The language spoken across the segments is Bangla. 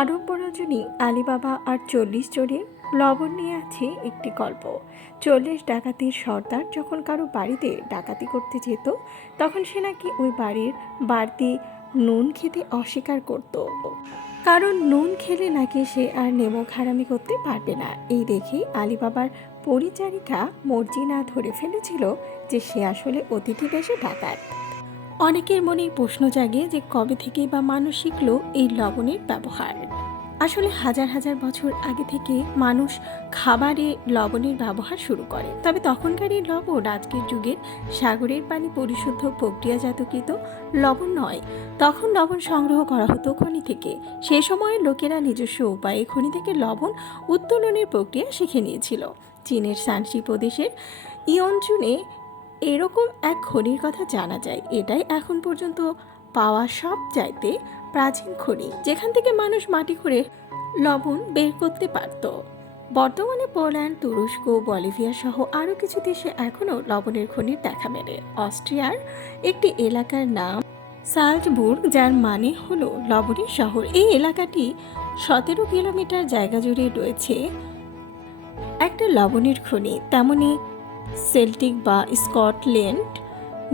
আরব রজনী আলিবাবা আর চল্লিশ চোরে লবণ নিয়ে আছে একটি গল্প। চল্লিশ ডাকাতির সর্দার যখন কারও বাড়িতে ডাকাতি করতে যেত, তখন সে নাকি ওই বাড়ির বাড়তি নুন খেতে অস্বীকার করত। কারণ নুন খেলে নাকি সে আর নেমক হারামি করতে পারবে না। এই দেখে আলিবাবার পরিচারিকা মর্জিনা ধরে ফেলেছিল যে সে আসলে অতিথি বেশে ডাকাত। অনেকের মনেই প্রশ্ন জাগে যে কবে থেকেই বা মানুষ শিখলো এই লবণের ব্যবহার। আসলে হাজার হাজার বছর আগে থেকে মানুষ খাবারে লবণের ব্যবহার শুরু করে। তবে তখনকার এই লবণ আজকের যুগের সাগরের পানি পরিশুদ্ধ প্রক্রিয়াজাতকৃত লবণ নয়। তখন লবণ সংগ্রহ করা হতো খনি থেকে। সে সময়ের লোকেরা নিজস্ব উপায়ে খনি থেকে লবণ উত্তোলনের প্রক্রিয়া শিখে নিয়েছিল। চীনের সানসি প্রদেশের ইয়নচুনে এরকম এক খনির কথা জানা যায়। এটাই এখন পর্যন্ত পাওয়া সব চাইতে প্রাচীন খনি, যেখান থেকে মানুষ মাটি করে লবণ বের করতে পারত। বর্তমানে পোল্যান্ড, তুরস্ক, বলিভিয়া সহ আরও কিছু দেশে এখনও লবণের খনির দেখা মেলে। অস্ট্রিয়ার একটি এলাকার নাম সাল্টবুর্গ যার মানে হলো লবণের শহর। এই এলাকাটি সতেরো কিলোমিটার জায়গা জুড়ে রয়েছে একটা লবণের খনি। তেমনি সেল্টিক বা স্কটল্যান্ড,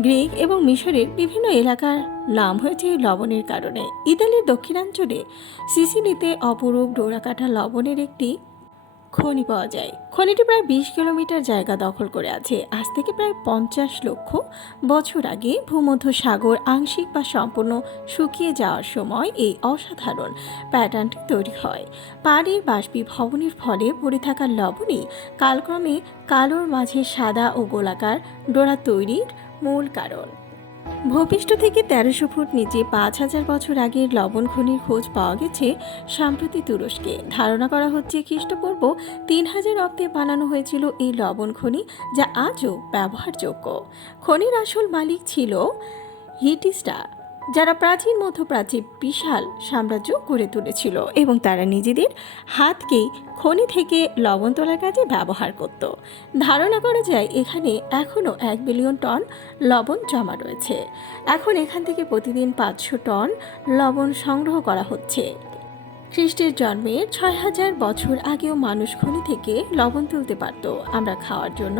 গ্রিক এবং মিশরের বিভিন্ন এলাকার নাম হয়েছে লবণের কারণে। ইতালির দক্ষিণাঞ্চলে সিসিলিতে অপরূপ ডোরাকাটা লবণের একটি খনি পাওয়া যায়। খনিটি প্রায় বিশ কিলোমিটার জায়গা দখল করে আছে। আজ থেকে প্রায় পঞ্চাশ লক্ষ বছর আগে ভূমধ্য সাগর আংশিক বা সম্পূর্ণ শুকিয়ে যাওয়ার সময় এই অসাধারণ প্যাটার্নটি তৈরি হয়। পানির বাষ্পীভবনের ফলে পড়ে থাকা লবণই কালক্রমে কালোর মাঝে সাদা ও গোলাকার ডোরা তৈরির মূল কারণ। ভূপৃষ্ঠ থেকে তেরোশো ফুট নিচে পাঁচ হাজার বছর আগের লবণ খনির খোঁজ পাওয়া গেছে সাম্প্রতি তুরস্কে। ধারণা করা হচ্ছে খ্রিস্টপূর্ব তিন হাজার অব্দে বানানো হয়েছিল এই লবণ খনি, যা আজও ব্যবহারযোগ্য। খনির আসল মালিক ছিল হিটিস্টা যারা প্রাচীন মধ্যপ্রাচ্যে বিশাল সাম্রাজ্য গড়ে তুলেছিল এবং তারা নিজেদের হাতকেই খনি থেকে লবণ তোলার কাজে ব্যবহার করত। ধারণা করা যায় এখানে এখনও এক বিলিয়ন টন লবণ জমা রয়েছে। এখন এখান থেকে প্রতিদিন পাঁচশো টন লবণ সংগ্রহ করা হচ্ছে। খ্রিস্টের জন্মের ছয় হাজার বছর আগেও মানুষ খনি থেকে লবণ তুলতে পারত। আমরা খাওয়ার জন্য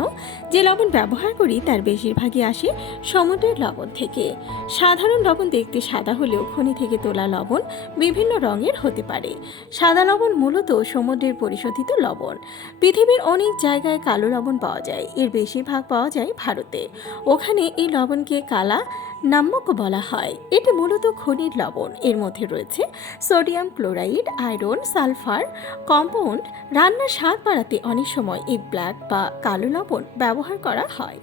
যে লবণ ব্যবহার করি তার বেশিরভাগই আসে সমুদ্রের লবণ থেকে। সাধারণ লবণ দেখতে সাদা হলেও খনি থেকে তোলা লবণ বিভিন্ন রঙের হতে পারে। সাদা লবণ মূলত সমুদ্রের পরিশোধিত লবণ। পৃথিবীর অনেক জায়গায় কালো লবণ পাওয়া যায়। এর বেশিরভাগ পাওয়া যায় ভারতে। ওখানে এই লবণকে কালা নাম্যক বলা হয়। এটি মূলত খনির লবণ। এর মধ্যে রয়েছে sodium chloride, iron, sulphur, compound. রান্নার স্বাদ বাড়াতে অনেক সময় এই ব্ল্যাক বা কালো লবণ ব্যবহার করা হয়।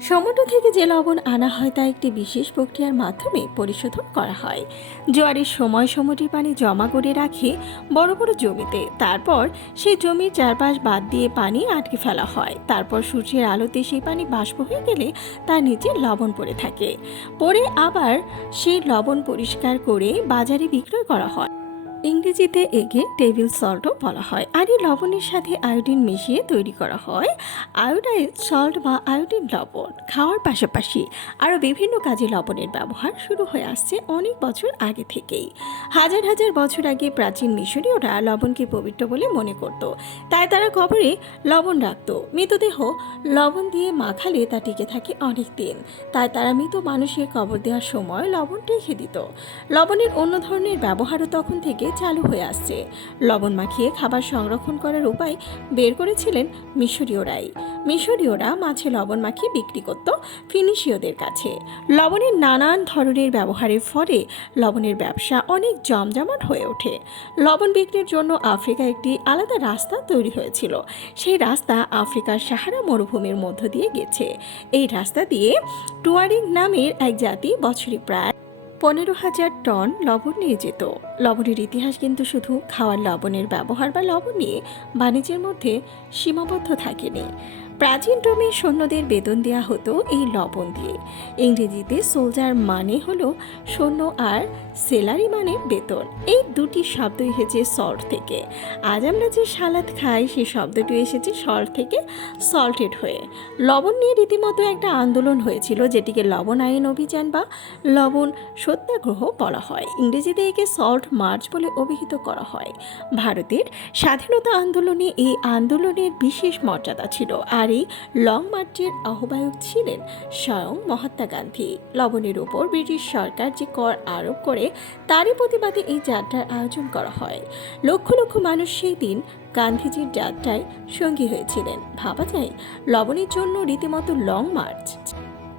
সমুদ্র থেকে যে লবণ আনা হয় তা একটি বিশেষ প্রক্রিয়ার মাধ্যমে পরিশোধন করা হয়। জোয়ারের সময় সমুদ্রের পানি জমা করে রাখে বড় বড় জমিতে। তারপর সেই জমির চারপাশ বাদ দিয়ে পানি আটকে ফেলা হয়। তারপর সূর্যের আলোতে সেই পানি বাষ্প হয়ে গেলে তার নিচে লবণ পড়ে থাকে। পরে আবার সেই লবণ পরিষ্কার করে বাজারে বিক্রয় করা হয়। ইংরেজিতে একে টেবিল সল্টও বলা হয় আর এই লবণের সাথে আয়োডিন মিশিয়ে তৈরি করা হয়। আয়োডাইজ সল্ট বা আয়োডিন লবণ খাওয়ার পাশাপাশি আরও বিভিন্ন কাজে লবণের ব্যবহার শুরু হয়ে আসছে অনেক বছর আগে থেকেই। হাজার হাজার বছর আগে প্রাচীন মিশরীয়রা লবণকে পবিত্র বলে মনে করত। তাই তারা কবরে লবণ রাখত। মৃতদেহ লবণ দিয়ে মাখালে তা টিকে থাকে অনেক দিন। তাই তারা মৃত মানুষের কবর দেওয়ার সময় লবণ রেখে দিত। লবণের অন্য ধরনের ব্যবহারও তখন থেকে চালু হয়ে আসছে। লবণ মাখিয়ে খাবার সংরক্ষণ করার উপায় বের করেছিলেন মিশরীয়রাই মিশরীয়রা মাছে লবণ মাখিয়ে বিক্রি করত ফিনিশীয়দের কাছে। লবণের নানান ধরনের ব্যবহারের ফলে লবণের ব্যবসা অনেক জমজমাট হয়ে ওঠে। লবণ বিক্রির জন্য আফ্রিকা একটি আলাদা রাস্তা তৈরি হয়েছিল। সেই রাস্তা আফ্রিকার সাহারা মরুভূমির মধ্য দিয়ে গেছে। এই রাস্তা দিয়ে টুয়ারিং নামের এক জাতি বছরে প্রায় পনেরো হাজার টন লবণ নিয়ে যেত। লবণের ইতিহাস কিন্তু শুধু খাওয়ার লবণের ব্যবহার বা লবণ নিয়ে বাণিজ্যের মধ্যে সীমাবদ্ধ থাকেনি। প্রাচীন রোমে সৈন্যদের বেতন দেওয়া হতো এই লবণ দিয়ে। ইংরেজিতে সোলজার মানে হলো সৈন্য আর সেলারি মানে বেতন। এই দুটি শব্দ এসেছে সল্ট থেকে। আজ আমরা যে সালাদ খাই, সেই শব্দটি এসেছে সল্ট থেকে, সল্টেড হয়ে। লবণ নিয়ে রীতিমতো একটা আন্দোলন হয়েছিল, যেটিকে লবণ আইন অভিযান বা লবণ সত্যাগ্রহ বলা হয়। ইংরেজিতে একে সল্ট মার্চ বলে অভিহিত করা হয়। ভারতের স্বাধীনতা আন্দোলনে এই আন্দোলনের বিশেষ মর্যাদা ছিল। আর এই লং মার্চের আহ্বায়ক ছিলেন স্বয়ং মহাত্মা গান্ধী। লবণের ওপর ব্রিটিশ সরকার যে কর আরোপ করে, তারই প্রতিবাদে এই যাত্রার আয়োজন করা হয়। লক্ষ লক্ষ মানুষ সেই দিন গান্ধীজির যাত্রায় সঙ্গী হয়েছিলেন। ভাবা যায়, লবণের জন্য রীতিমতো লং মার্চ।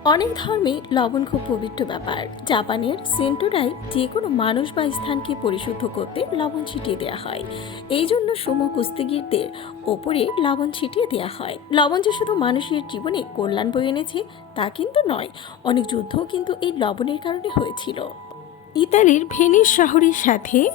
অনেক ধর্মে লবণ খুব পবিত্র ব্যাপার। জাপানের সেন্টোরাই যে কোনো মানুষ বা স্থানকে পরিশুদ্ধ করতে লবণ ছিটিয়ে দেওয়া হয়। এই জন্য সুমো কুস্তিগীরদের ওপরে লবণ ছিটিয়ে দেওয়া হয়। লবণ যে শুধু মানুষের জীবনে কল্যাণ বয়ে এনেছে, তা কিন্তু নয়, অনেক যুদ্ধও কিন্তু এই লবণের কারণে হয়েছিল। ইতালির ভেনিস শহরের সাথে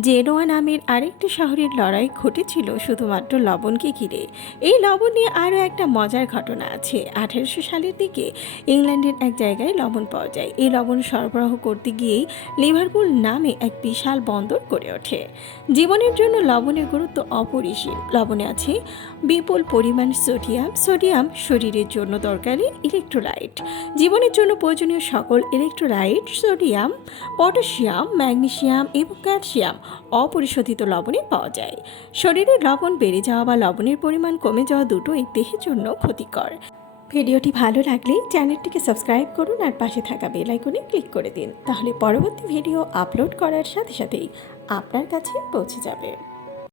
জেনোয়া নামের আরেকটি শহরের লড়াই ঘটেছিল শুধুমাত্র লবণকে ঘিরে। এই লবণ নিয়ে আরও একটা মজার ঘটনা আছে। আঠেরোশো সালের দিকে ইংল্যান্ডের এক জায়গায় লবণ পাওয়া যায়। এই লবণ সরবরাহ করতে গিয়েই লিভারপুল নামে এক বিশাল বন্দর গড়ে ওঠে। জীবনের জন্য লবণের গুরুত্ব অপরিসীম। লবণে আছে বিপুল পরিমাণ সোডিয়াম। সোডিয়াম শরীরের জন্য দরকারি ইলেকট্রোলাইট। জীবনের জন্য প্রয়োজনীয় সকল ইলেকট্রোলাইট, সোডিয়াম, পটাশিয়াম ম্যাগনেসিয়াম এবং ক্যালসিয়াম অপরিশোধিত লবণে পাওয়া যায়। শরীরে লবণ বেড়ে যাওয়া বা লবণের পরিমাণ কমে যাওয়া দুটোই দেহের জন্য ক্ষতিকর। ভিডিওটি ভালো লাগলে চ্যানেলটিকে সাবস্ক্রাইব করুন আর পাশে থাকা বেল আইকনে ক্লিক করে দিন। তাহলে পরবর্তী ভিডিও আপলোড করার সাথে সাথেই আপনার কাছে পৌঁছে যাবে।